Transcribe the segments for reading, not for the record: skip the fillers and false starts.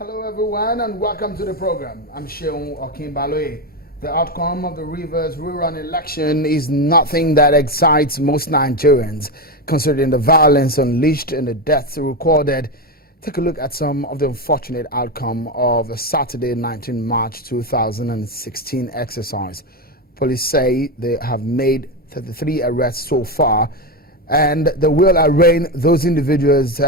Hello everyone and welcome to the program. I'm Sheung Okinbaloe. The outcome of the Rivers rural election is nothing that excites most Nigerians, considering the violence unleashed and the deaths recorded. Take a look at some of the unfortunate outcome of a Saturday, 19 March 2016 exercise. Police say they have made 33 arrests so far, and they will arraign those individuals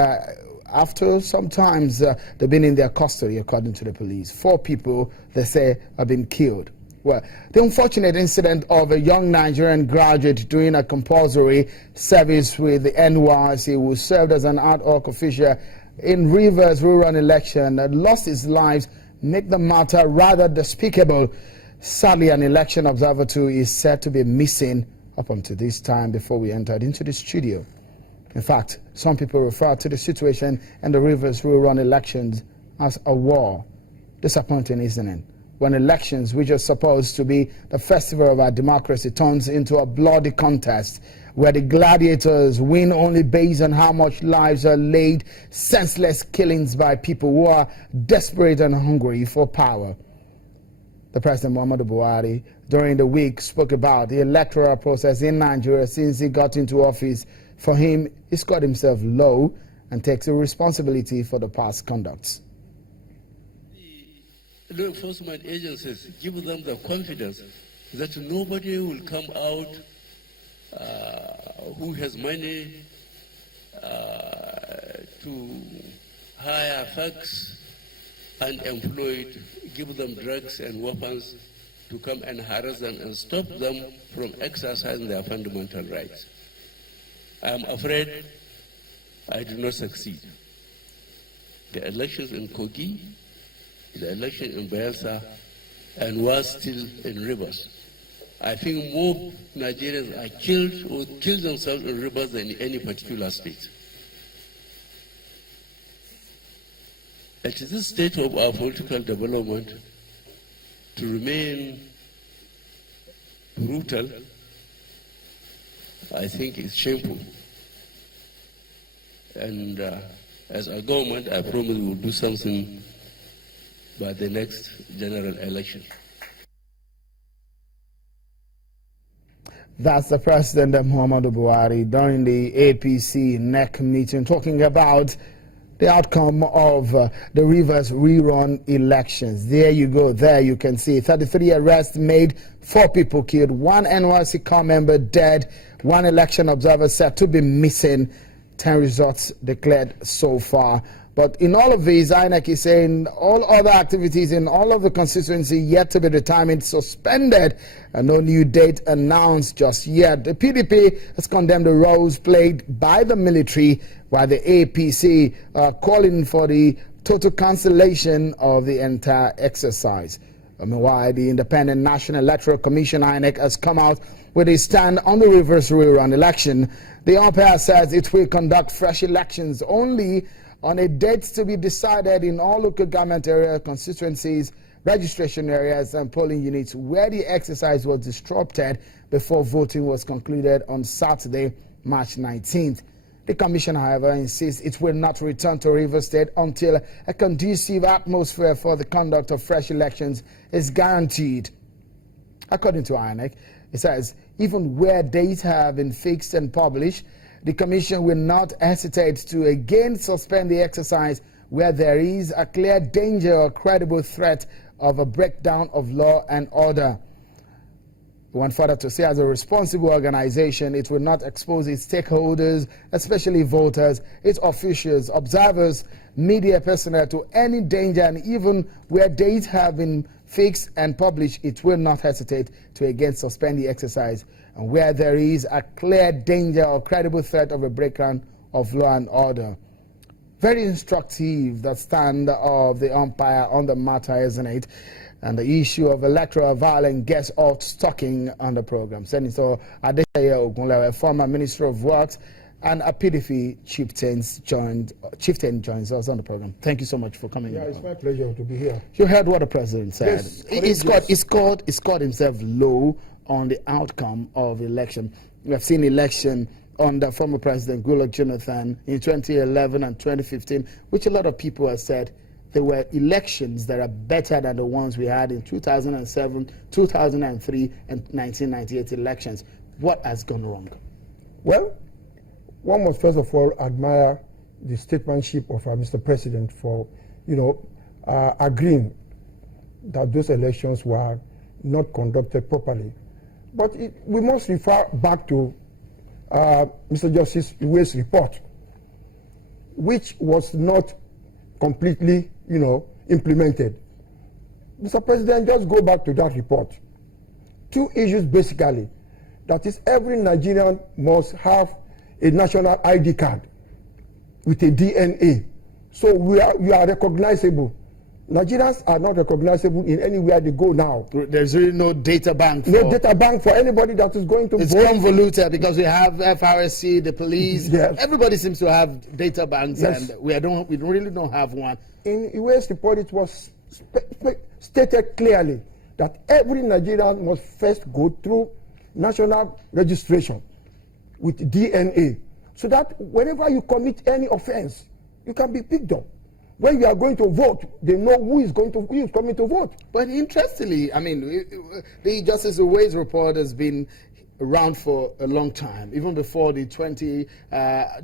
after sometimes they've been in their custody, according to the police. 4 people, they say, have been killed. Well, the unfortunate incident of a young Nigerian graduate doing a compulsory service with the NYSC who served as an ad hoc official in Rivers rural election that lost his life make the matter rather despicable. Sadly, an election observatory is said to be missing up until this time before we entered into the studio. In fact, some people refer to the situation in the Rivers rural elections as a war. Disappointing, isn't it? When elections, which are supposed to be the festival of our democracy, turns into a bloody contest where the gladiators win only based on how much lives are laid, senseless killings by people who are desperate and hungry for power. The President Muhammadu Buhari during the week spoke about the electoral process in Nigeria since he got into office. For him, he scored himself low and takes the responsibility for the past conducts. The law enforcement agencies give them the confidence that nobody will come out who has money to hire thugs, unemployed, give them drugs and weapons to come and harass them and stop them from exercising their fundamental rights. I am afraid I did not succeed. The elections in Kogi, the election in Bayelsa, and was still in Rivers. I think more Nigerians are killed or kill themselves in Rivers than in any particular state. At this state of our political development, to remain brutal, I think it's shameful. And as a government, I promise we will do something by the next general election. That's the President Muhammadu Buhari during the APC NEC meeting, talking about the outcome of the Rivers rerun elections. There you go. There you can see 33 arrests made, 4 people killed, 1 NYSC core member dead, 1 election observer said to be missing, 10 results declared so far. But in all of these, INEC is saying all other activities in all of the constituency yet to be determined suspended and no new date announced just yet. The PDP has condemned the roles played by the military, while the APC are calling for the total cancellation of the entire exercise. Meanwhile, the Independent National Electoral Commission, INEC, has come out with a stand on the Rivers rerun election. The umpire says it will conduct fresh elections only on a date to be decided in all local government area constituencies, registration areas, and polling units where the exercise was disrupted before voting was concluded on Saturday, March 19th. The commission, however, insists it will not return to Rivers State until a conducive atmosphere for the conduct of fresh elections is guaranteed. According to INEC, it says even where dates have been fixed and published, the commission will not hesitate to again suspend the exercise where there is a clear danger or credible threat of a breakdown of law and order. We went further to say, as a responsible organization, it will not expose its stakeholders, especially voters, its officials, observers, media personnel to any danger, and even where dates have been fixed and published, it will not hesitate to again suspend the exercise, and where there is a clear danger or credible threat of a breakdown of law and order. Very instructive, that stand of the umpire on the matter, isn't it? And the issue of electoral violence gets out stalking on the program. Senator Adesanya Ogunlewe, former Minister of Works, and a PDP chieftain joins us on the program. Thank you so much for coming. Yeah, it's my pleasure to be here. You heard what the president said. Yes, he scored himself low on the outcome of the election. We have seen election under former President Goodluck Jonathan in 2011 and 2015, which a lot of people have said there were elections that are better than the ones we had in 2007, 2003, and 1998 elections. What has gone wrong? Well, one must first of all admire the statesmanship of Mr. President for, agreeing that those elections were not conducted properly. But we must refer back to Mr. Justice Iwe's report, which was not completely, implemented. Mr. President, just go back to that report. Two issues basically. That is, every Nigerian must have a national ID card with a DNA. So we are recognizable. Nigerians are not recognizable in anywhere they go now. There's really no data bank. No data bank for anybody that is going to vote. It's convoluted because we have FRSC, the police. Yes. Everybody seems to have data banks, yes. and we really don't have one. In Iwe's report, it was stated clearly that every Nigerian must first go through national registration with DNA, so that whenever you commit any offense, you can be picked up. When you are going to vote, they know who is coming to vote. But interestingly, I mean, the Justice Iwe's report has been around for a long time, even before the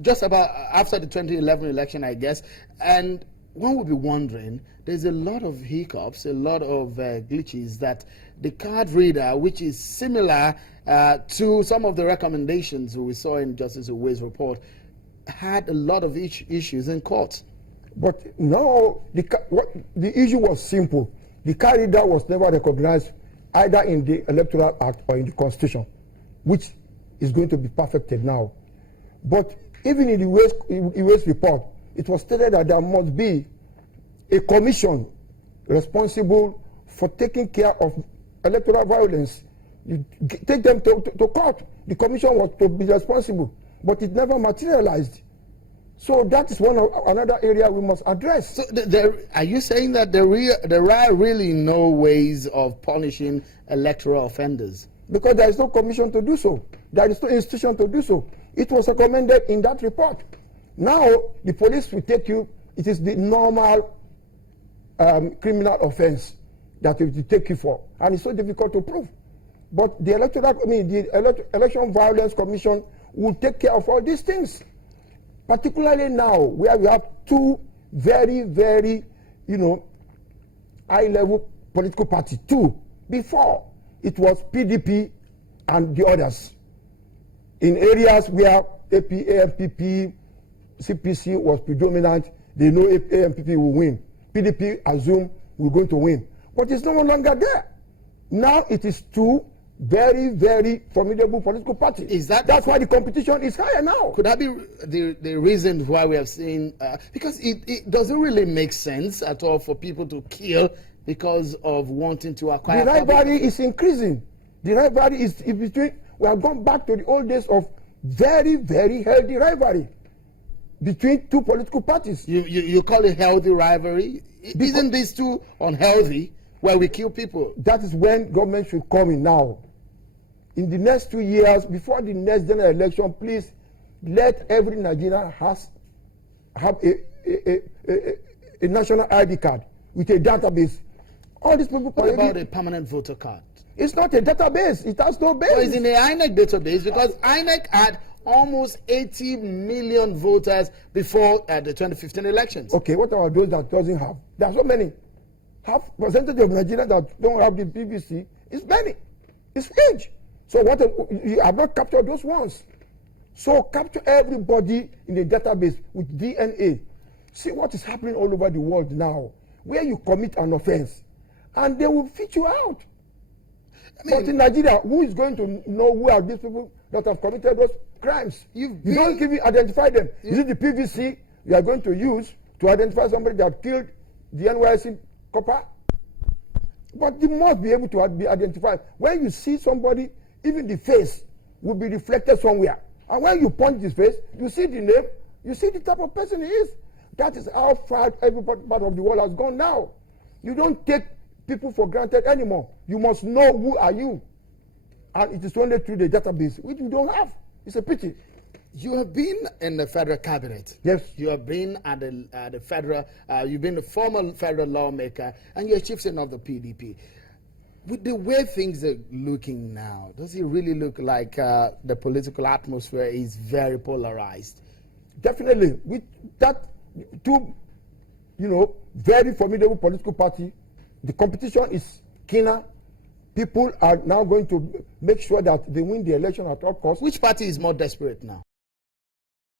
just about after the 2011 election, I guess. And one would be wondering, there's a lot of hiccups, a lot of glitches that the card reader, which is similar to some of the recommendations we saw in Justice Iwe's report, had a lot of issues in court. But now the issue was simple. The card reader was never recognized either in the Electoral Act or in the Constitution, which is going to be perfected now. But even in Iwe's report, it was stated that there must be a commission responsible for taking care of electoral violence. You take them to court. The commission was to be responsible, but it never materialized. So that is another area we must address. So are you saying that there are really no ways of punishing electoral offenders? Because there is no commission to do so. There is no institution to do so. It was recommended in that report. Now, the police will take you, it is the normal criminal offense that it will take you for. And it's so difficult to prove. But the Election Violence Commission will take care of all these things. Particularly now, where we have two very, very, high-level political parties. Two. Before, it was PDP and the others. In areas where AMPP, CPC was predominant, they know AMPP will win. PDP assume we're going to win. But it's no longer there. Now it is two very, very formidable political parties. That's why the competition is higher now. Could that be the reason why we have seen, because it doesn't really make sense at all for people to kill because of wanting to acquire. The rivalry is increasing. The rivalry is between, we have gone back to the old days of very, very healthy rivalry between two political parties. You call it healthy rivalry? Isn't this too unhealthy where we kill people? That is when government should come in now. In the next 2 years, before the next general election, please let every Nigerian have a national ID card with a database. All these people. What about a permanent voter card? It's not a database. It has no base. Well, it's in the INEC database because INEC had almost 80 million voters before the 2015 elections. Okay, what about those that doesn't have? There are so many. Half percentage of Nigerians that don't have the PVC is many. It's huge. So you have not captured those ones. So capture everybody in the database with DNA. See what is happening all over the world now, where you commit an offense, and they will fit you out. But in Nigeria, who is going to know who are these people that have committed those crimes? You don't even identify them. Is it the PVC you are going to use to identify somebody that killed the NYC copper? But you must be able to be identified. When you see somebody, even the face will be reflected somewhere. And when you punch his face, you see the name, you see the type of person he is. That is how far every part of the world has gone now. You don't take people for granted anymore. You must know who are you. And it is only through the database, which we don't have. It's a pity. You have been in the federal cabinet. Yes. You have been at the federal, you've been a former federal lawmaker, and you're chieftain of the PDP. With the way things are looking now, does it really look like the political atmosphere is very polarized? Definitely. With that two, very formidable political party, the competition is keener. People are now going to make sure that they win the election at all costs. Which party is more desperate now?